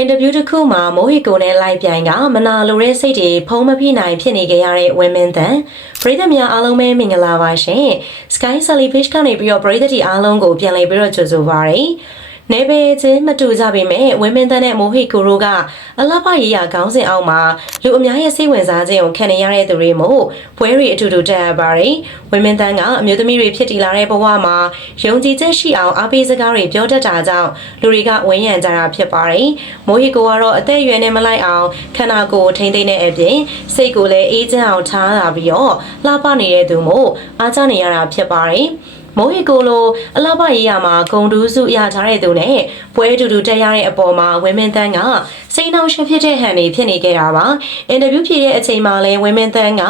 အင်တာဗျူးတစ်ခုမှာမိုဟီကိုနဲ့လိုက်ပြိုင်ကမနာလိုတဲ့စိတ်တွေဖုံးမဖိနိုင်ဖြစ်နေကြရတဲ့ဝင်းမင်းတန်ပရိသတ်များအားလုံးပဲမင်္ဂလာပါရှင် Sky Jellyfish ကနေပြီးတော့ပရိသတ်တီအားလုံးကိုပြန်လည်ပြီးတော့ကြိုဆိုပါရစေ နေပေချင်းမတူကြပေမဲ့ဝင်းမင်းတန်နဲ့မိုဟီကိုရိုကအလှပရေးရခေါင်းစဉ်အောက်မှာလူအများရဲ့စိတ်ဝင်စားခြင်းကိုခံနေရတဲ့သူတွေမို့ပွဲတွေအတူတူတက်ရပါတယ်ဝင်းမင်းတန်ကအမျိုးသမီးတွေဖြစ်တည်လာတဲ့ဘဝမှာယုံကြည်ချက်ရှိအောင်အားပေးစကားတွေပြောတတ်တာကြောင့်လူတွေကဝန်းရံကြတာဖြစ်ပါတယ်မိုဟီကိုကတော့အသက်အရွယ်နဲ့မလိုက်အောင်ခန္ဓာကိုယ်ထိမ့်သိမ့်တဲ့အပြင်စိတ်ကိုလည်းအေးချမ်းအောင်ထားလာပြီးတော့လှပနေတဲ့သူမို့အားကျနေရတာဖြစ်ပါတယ် မိုဟီကိုလိုအလှပရေးရမှာဂုံတူးစုရထားတဲ့သူနဲ့ပွဲတူတူတက်ရတဲ့အပေါ်မှာဝင်းမင်းတန်းကစိတ်နှောင့်ယှက်ဖြစ်တဲ့ဟန်တွေဖြစ်နေခဲ့တာပါအင်တာဗျူးဖြေတဲ့အချိန်မှာလဲဝင်းမင်းတန်းက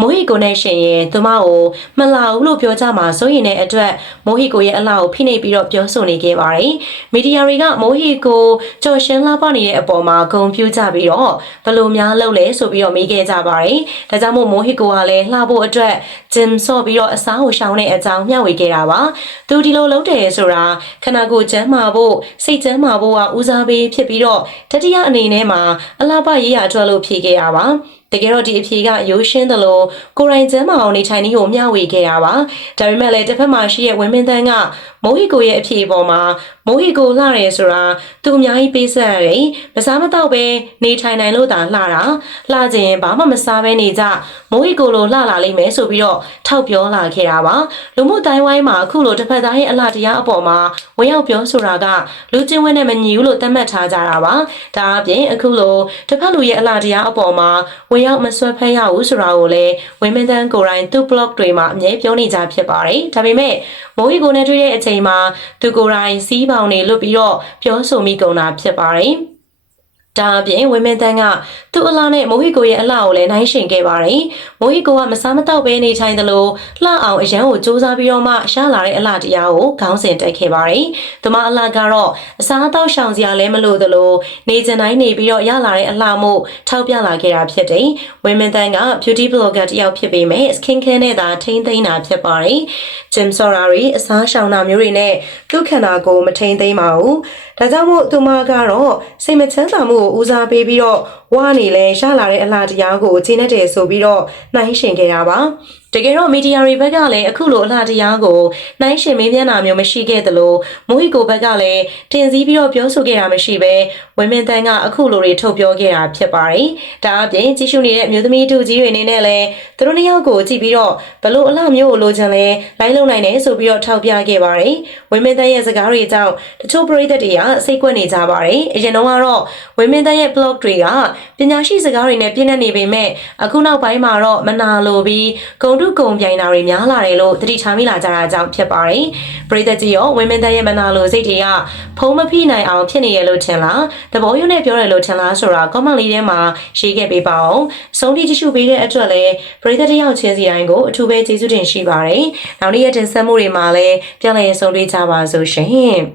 မိုဟီကိုနဲ့ရှင်ရဲ့သူမကိုမလာဘူးလို့ပြောကြမှာစိုးရင်တဲ့အတွက်မိုဟီကိုရဲ့အလှကိုဖိနှိပ်ပြီးတော့ပြောဆိုနေခဲ့ပါတယ်မီဒီယာတွေကမိုဟီကိုကြော်ရှင်းလှပနေတဲ့အပေါ်မှာဂုံပြူကြပြီးတော့ဘယ်လိုများလုပ်လဲဆိုပြီးတော့မေးခဲ့ကြပါတယ်ဒါကြောင့်မို့မိုဟီကိုကလည်းလှဖို့အတွက်ဂျင်ဆော့ပြီးတော့အစားကိုရှောင်တဲ့အကြောင်းမျှဝေခဲ့တာပါသူဒီလိုလုပ်တယ်ဆိုတာခန္ဓာကိုယ်ကျန်းမာဖို့စိတ်ကျန်းမာဖို့ကဦးစားပေးဖြစ်ပြီးတော့တတိယအနေနဲ့မှာအလားပရေးရအတွက်လို့ဖြေခဲ့တာပါ တကယ်တော့ဒီအဖြေကရိုးရှင်းသလိုကိုရိုင်းကျမ်းမအောင်နေထိုင်နည်းကိုမျှဝေခဲ့တာပါဒါပေမဲ့လည်းတစ်ဖက်မှာရှိတဲ့ဝင်းမင်းတန်းကမိုဟီကိုရဲ့အဖြေပေါ်မှာမိုဟီကိုလှတယ်ဆိုတာသူအများကြီးပေးဆက်ရတယ်မစားမတော့ပဲနေထိုင်နိုင်လို့သာလှတာလှခြင်းဘာမှမစားပဲနေကြမိုဟီကိုလိုလှလာလိမ့်မယ်ဆိုပြီးတော့ထောက်ပြောလာခဲ့တာပါလူမှုတိုင်းဝိုင်းမှာအခုလိုတစ်ဖက်သားရဲ့အလှတရားအပေါ်မှာဝင်ရောက်ပြောဆိုတာကလူချင်းဝဲနဲ့မညီဘူးလို့သတ်မှတ်ထားကြတာပါဒါအပြင်အခုလိုတစ်ဖက်လူရဲ့အလှတရားအပေါ်မှာဝင်ရောက်မဆွဲဖက်ရဘူးဆိုတာကိုလည်းဝင်းမင်းတန်းကိုရိုင်းသူ့ blog တွေမှာအမြဲပြောနေကြဖြစ်ပါတယ်ဒါပေမဲ့မိုးရီကိုနဲ့တွေ့တဲ့အချိန်မှာသူကိုယ်တိုင်စီးပေါင်နေလွတ်ပြီးတော့ပြောဆိုမိကုန်တာဖြစ်ပါတယ် ဒါအပြင်ဝင်းမင်းတန်းကသူ့အလားနဲ့မိုဟီကိုရဲ့အလှကိုလည်းနှိုင်းရှင်ခဲ့ပါတယ်။မိုဟီကိုကမစားမတော့ပဲနေထိုင်သလိုလှအောင်အရန်ကိုစူးစမ်းပြီးတော့မှရှားလာတဲ့အလှတရားကိုခေါင်းစဉ်တက်ခဲ့ပါတယ်။သူမအလှကတော့အစားအသောက်ရှောင်စရာလည်းမလိုသလိုနေကျင်တိုင်းနေပြီးတော့ရလာတဲ့အလှမှုထောက်ပြလာခဲ့တာဖြစ်တယ်။ဝင်းမင်းတန်းက beauty blogger တယောက်ဖြစ်ပေမဲ့ skin care နဲ့သာထိမ့်သိမ်းတာဖြစ်ပါတယ်။ Jim Sorari အစားရှောင်တာမျိုးတွေနဲ့သူ့ခန္ဓာကိုယ်မထိမ့်သိမ်းပါဘူး။ဒါကြောင့်မို့သူမကတော့စိတ်မချမ်းသာမှုကိုဦးစားပေးပြီးတော့ဝါနေလဲရလာတဲ့အလားတရားကိုကျင်းတဲ့ဆိုပြီးတော့နှိုင်းရှင်ခဲ့တာပါတကယ်တော့မီဒီယာတွေဘက်ကလည်းအခုလိုအလားတရားကိုနှိုင်းရှင်မင်းမျက်နှာမျိုးမရှိခဲ့သလိုမိုဟီကိုဘက်ကလည်းတင်စည်းပြီးတော့ပြောဆိုခဲ့တာမရှိပဲဝင်းမင်းတန်းကအခုလိုတွေထုတ်ပြောခဲ့တာဖြစ်ပါတယ်ဒါအပြင်ကြီးရှုနေတဲ့အမျိုးသမီးတူကြီးတွေအနေနဲ့လည်းသူတို့နှစ်ယောက်ကိုကြည့်ပြီးတော့ဘလို့အလားမျိုးကိုလိုချင်လဲလိုက်လုံနိုင်တယ်ဆိုပြီးတော့ထောက်ပြခဲ့ပါတယ်ဝင်းမင်းတန်းရဲ့စကားတွေကြောင့်တချို့ပရိသတ်တွေကစိတ်ကွက်နေကြပါတယ်အရင်တော့ကတော့ဝင်းမင်းတန်းရဲ့ blog တွေကပညာရှိစကားတွေနဲ့ပြည့်နေနေပေမဲ့အခုနောက်ပိုင်းမှာတော့မနာလိုပြီးဂုံတုဂုံပြိုင်တာတွေများလာတယ်လို့သတိထားမိလာကြတာကြောင့်ဖြစ်ပါတယ်ပရိသတ်ကြီးရောဝင်းမင်းတန်းရဲ့မနာလိုစိတ်တွေကဖုံးမဖိနိုင်အောင်ဖြစ်နေရလို့ထင်လားသဘောယူနဲ့ပြောရလို့ထင်လားဆိုတာ comment လေးထဲမှာရေးခဲ့ပေးပါအောင်ဆုံးဖြတ်ကြည့်ရှုပေးတဲ့အတွက်လည်းပရိသတ်တယောက်ချင်းစီတိုင်းကိုအထူးပဲကျေးဇူးတင်ရှိပါတယ်နောက်နေ့ရက်တင်ဆက်မှုတွေမှာလည်းပြန်လည်ဆုံတွေ့ကြပါစို့ရှင်